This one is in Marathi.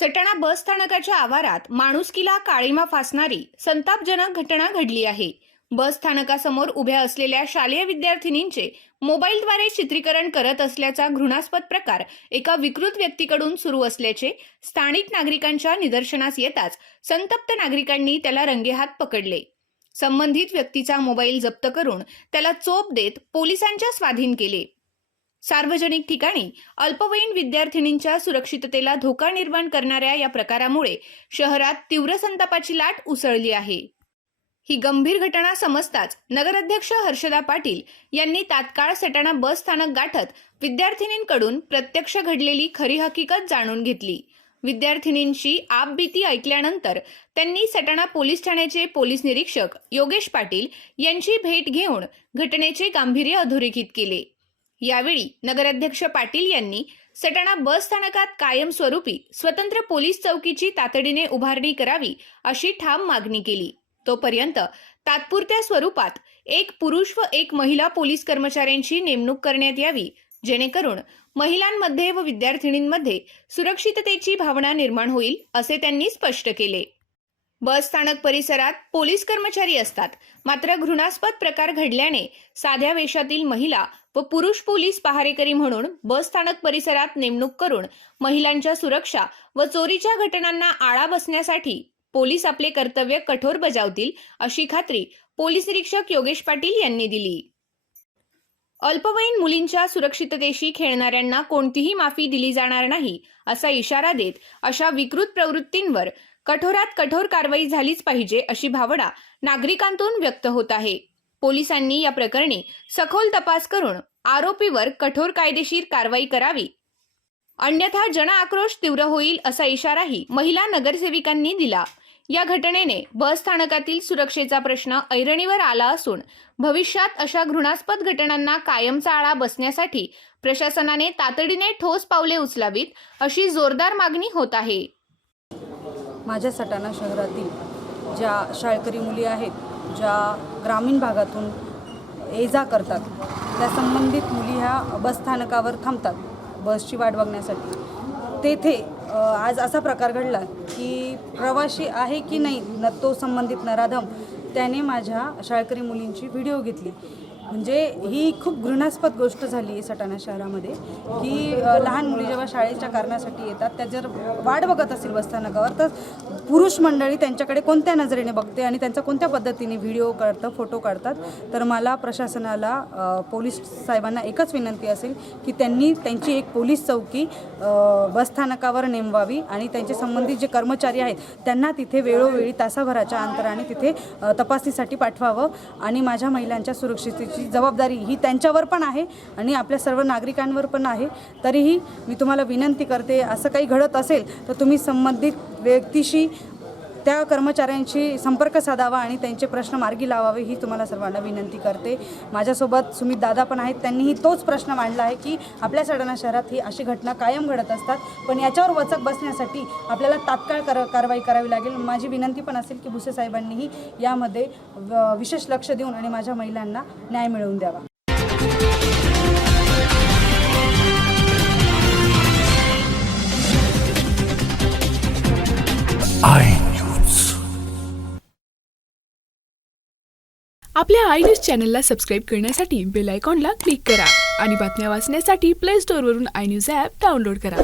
सटाणा बस स्थानकाच्या आवारात माणुसकीला काळीमा फासणारी संतापजनक घटना घडली आहे। बस स्थानकासमोर उभ्या असलेल्या शालेय विद्यार्थिनींचे मोबाईलद्वारे चित्रीकरण करत असल्याचा घृणास्पद प्रकार एका विकृत व्यक्तीकडून सुरू असल्याचे स्थानिक नागरिकांच्या निदर्शनास येताच संतप्त नागरिकांनी त्याला रंगेहात पकडले। संबंधित व्यक्तीचा मोबाईल जप्त करून त्याला चोप देत पोलिसांच्या स्वाधीन केले। सार्वजनिक ठिकाणी अल्पवयीन विद्यार्थिनींच्या सुरक्षिततेला धोका निर्माण करणाऱ्या या प्रकारामुळे शहरात तीव्र संतापाची लाट उसळली आहे। ही गंभीर घटना समजताच नगराध्यक्ष हर्षदा पाटील यांनी तात्काळ सटाणा बस स्थानक गाठत विद्यार्थिनींकडून प्रत्यक्ष घडलेली खरी हकीकत जाणून घेतली। विद्यार्थिनींची आपबीती ऐकल्यानंतर त्यांनी सटाणा पोलीस ठाण्याचे पोलीस निरीक्षक योगेश पाटील यांची भेट घेऊन घटनेचे गांभीर्य अधोरेखित केले। यावेळी नगराध्यक्ष पाटील यांनी सटाणा बस स्थानकात कायमस्वरूपी स्वतंत्र पोलीस चौकीची तातडीने उभारणी करावी अशी ठाम मागणी केली। तोपर्यंत तात्पुरत्या स्वरूपात एक पुरुष व एक महिला पोलीस कर्मचाऱ्यांची नेमणूक करण्यात यावी, जेणेकरून महिलांमध्ये व विद्यार्थिनींमध्ये सुरक्षिततेची भावना निर्माण होईल, असे त्यांनी स्पष्ट केले। बस स्थानक परिसरात पोलीस कर्मचारी असतात, मात्र घृणास्पद प्रकार घडल्याने साध्या वेशातील महिला व पुरुष पोलीस पहारेकरी म्हणून बस स्थानक परिसरात नेमणूक करून महिलांच्या सुरक्षा व चोरीच्या घटनांना आळा बसण्यासाठी पोलीस आपले कर्तव्य कठोर बजावतील अशी खात्री पोलीस निरीक्षक योगेश पाटील यांनी दिली। अल्पवयीन मुलींच्या सुरक्षिततेशी खेळणाऱ्यांना कोणतीही माफी दिली जाणार नाही असा इशारा देत अशा विकृत प्रवृत्तींवर कठोरात कठोर कारवाई झालीच पाहिजे अशी भावना नागरिकांतून व्यक्त होत आहे। पोलिसांनी या प्रकरणी सखोल तपास करून आरोपीवर कठोर कायदेशीर कारवाई करावी, अन्यथा जनआक्रोश तीव्र होईल असा इशाराही महिला नगरसेविकांनी दिला। या घटनेने बस स्थानकातील सुरक्षेचा प्रश्न ऐरणीवर आला असून भविष्यात अशा घृणास्पद घटनांना कायमचा आळा बसण्यासाठी प्रशासनाने तातडीने ठोस पावले उचलावीत अशी जोरदार मागणी होत आहे। माझ्या सटाणा शहरातील ज्या शाळकरी मुली आहेत, ज्या ग्रामीण भागातून ये-जा करतात, त्या संबंधित मुली ह्या बस स्थानकावर थांबतात बसची वाट बघण्यासाठी। तेथे आज असा प्रकार घडला की प्रवासी आहे की नाही न तो संबंधित नराधम त्याने माझ्या शाळकरी मुलींची व्हिडिओ घेतली। म्हणजे ही खूप घृणास्पद गोष्ट झाली आहे सटाणा शहरामध्ये की लहान मुली जेव्हा शाळेच्या कारणासाठी येतात, त्या जर वाट बघत असेल बसस्थानकावर, तर पुरुष मंडळी त्यांच्याकडे कोणत्या नजरेने बघते आणि त्यांचा कोणत्या पद्धतीने व्हिडिओ काढतं, फोटो काढतात। तर मला प्रशासनाला, पोलीस साहेबांना एकच विनंती असेल की त्यांनी त्यांची एक पोलीस चौकी बसस्थानकावर नेमवावी आणि त्यांचे संबंधित जे कर्मचारी आहेत त्यांना तिथे वेळोवेळी तासाभराच्या अंतराने तिथे तपासणीसाठी पाठवावं आणि माझ्या महिलांच्या सुरक्षिततेची जबाबदारी ही त्यांच्यावर पण आहे आणि आपल्या सर्व नागरिकांवर पण आहे। तरीही मी तुम्हाला विनंती करते, असं काही घडत असेल तर तुम्ही संबंधित व्यक्तीशी, त्या कर्मचाऱ्यांशी संपर्क साधावा आणि त्यांचे प्रश्न मार्गी लावावे ही तुम्हाला सर्वांना विनंती करते। माझ्यासोबत सुमित दादा पण आहेत, त्यांनीही तोच प्रश्न मांडला आहे की आपल्या सटाणा शहरात ही अशी घटना कायम घडत असतात, पण याच्यावर वचक बसण्यासाठी आपल्याला तात्काळ कारवाई करावी लागेल। माझी विनंती पण असेल की भुसे साहेबांनीही यामध्ये विशेष लक्ष देऊन आणि माझ्या महिलांना न्याय मिळवून द्यावा। आपल्या आय न्यूज चॅनलला सबस्क्राईब करण्यासाठी बेल आयकॉनला क्लिक करा आणि बातम्या वाचण्यासाठी प्ले स्टोअरवरून आय न्यूज ॲप डाउनलोड करा।